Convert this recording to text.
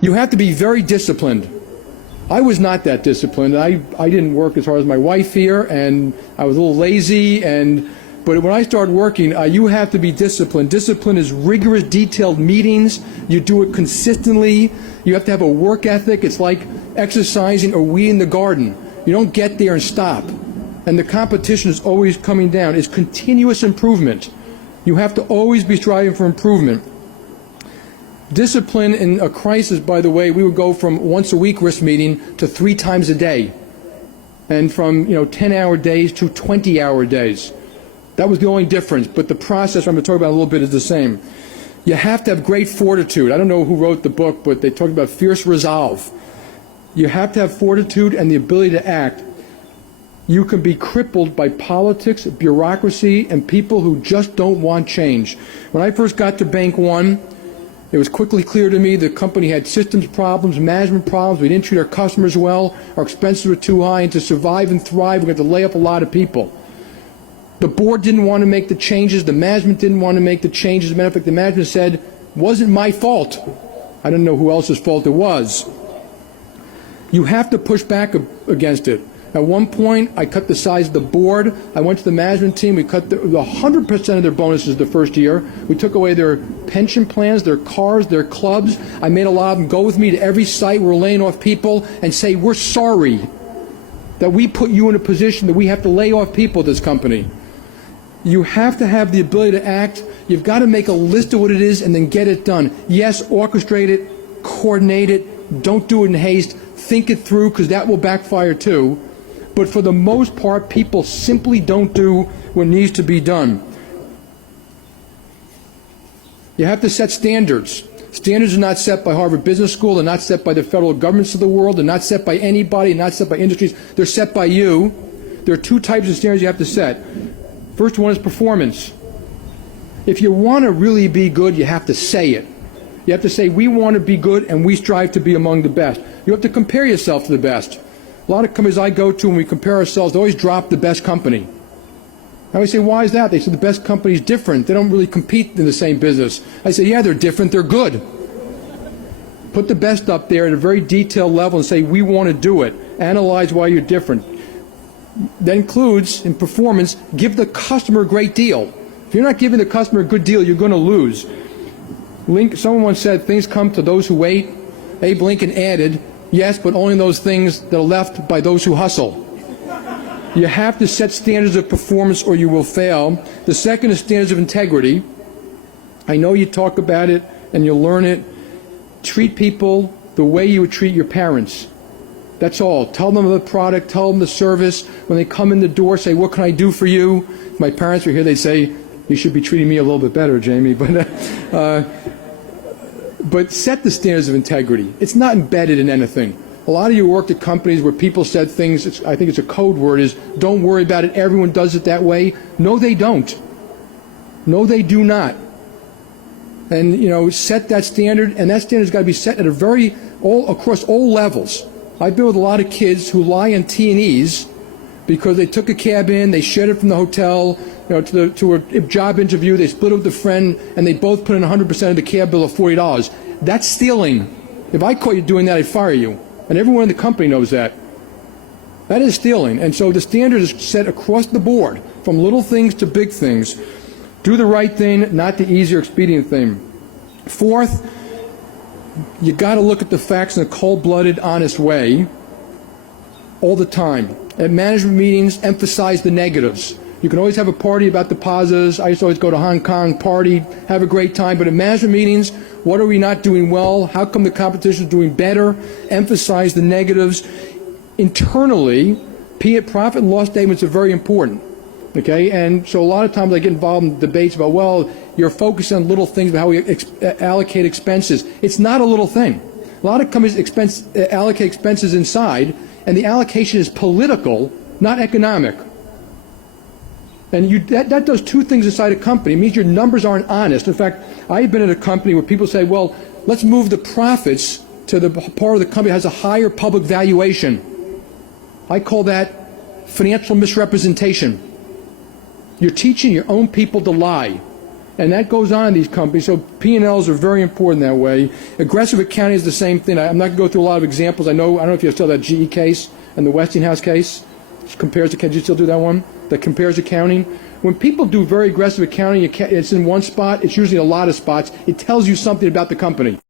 You have to be very disciplined. I was not that disciplined. I didn't work as hard as my wife here, and I was a little lazy. But when I started working, you have to be disciplined. Discipline is rigorous, detailed meetings. You do it consistently. You have to have a work ethic. It's like exercising or weeding the garden. You don't get there and stop. And the competition is always coming down. It's continuous improvement. You have to always be striving for improvement. Discipline in a crisis, by the way, we would go from once a week risk meeting to 3 times a day, and from 10-hour days to 20-hour days. That was the only difference, but the process I'm going to talk about a little bit is the same. You have to have great fortitude. I don't know who wrote the book, but they talk about fierce resolve. You have to have fortitude and the ability to act. You can be crippled by politics, bureaucracy, and people who just don't want change. When I first got to Bank One, it was quickly clear to me the company had systems problems, management problems. We didn't treat our customers well. Our expenses were too high, and to survive and thrive, we had to lay off a lot of people. The board didn't want to make the changes. The management didn't want to make the changes. As a matter of fact, the management said, it wasn't my fault. I didn't know who else's fault it was. You have to push back against it. At one point, I cut the size of the board. I went to the management team. We cut 100% of their bonuses the first year. We took away their pension plans, their cars, their clubs. I made a lot of them go with me to every site where we're laying off people and say, we're sorry that we put you in a position that we have to lay off people at this company. You have to have the ability to act. You've got to make a list of what it is and then get it done. Yes, orchestrate it, coordinate it. Don't do it in haste. Think it through, because that will backfire too. But for the most part, people simply don't do what needs to be done. You have to set standards. Standards are not set by Harvard Business School. They're not set by the federal governments of the world. They're not set by anybody. They're not set by industries. They're set by you. There are 2 types of standards you have to set. First one is performance. If you want to really be good, you have to say it. You have to say, we want to be good and we strive to be among the best. You have to compare yourself to the best. A lot of companies I go to, when we compare ourselves, they always drop the best company. I always say, why is that? They say the best company is different. They don't really compete in the same business. I say, yeah, they're different. They're good. Put the best up there at a very detailed level and say, we want to do it. Analyze why you're different. That includes, in performance, give the customer a great deal. If you're not giving the customer a good deal, you're going to lose. Someone once said, things come to those who wait. Abe Lincoln added, yes, but only those things that are left by those who hustle. You have to set standards of performance or you will fail. The second is standards of integrity. I know you talk about it and you'll learn it. Treat people the way you would treat your parents. That's all. Tell them the product, tell them the service. When they come in the door, say, what can I do for you? If my parents were here, they'd say, you should be treating me a little bit better, Jamie. But set the standards of integrity. It's not embedded in anything. A lot of you worked at companies where people said things, I think it's a code word, is don't worry about it, everyone does it that way. No, they don't. No, they do not. And, set that standard, and that standard's got to be set at across all levels. I've been with a lot of kids who lie on T&Es because they took a cab in, they shared it from the hotel, to a job interview, they split it with a friend, and they both put in 100% of the cab bill of $40. That's stealing. If I caught you doing that, I'd fire you. And everyone in the company knows that. That is stealing. And so the standard is set across the board, from little things to big things. Do the right thing, not the easy or expedient thing. Fourth, you got to look at the facts in a cold-blooded, honest way all the time. At management meetings, emphasize the negatives. You can always have a party about the positives. I used to always go to Hong Kong, party, have a great time. But at management meetings, what are we not doing well? How come the competition is doing better? Emphasize the negatives. Internally, profit and loss statements are very important. Okay, and so a lot of times I get involved in debates about, well, you're focusing on little things about how we allocate expenses. It's not a little thing. A lot of companies allocate expenses inside, and the allocation is political, not economic. And that does 2 things inside a company. It means your numbers aren't honest. In fact, I've been at a company where people say, well, let's move the profits to the part of the company that has a higher public valuation. I call that financial misrepresentation. You're teaching your own people to lie. And that goes on in these companies. So P&Ls are very important that way. Aggressive accounting is the same thing. I'm not going to go through a lot of examples. I don't know if you still that GE case and the Westinghouse case. Can you still do that one? That compares accounting. When people do very aggressive accounting, it's in one spot. It's usually a lot of spots. It tells you something about the company.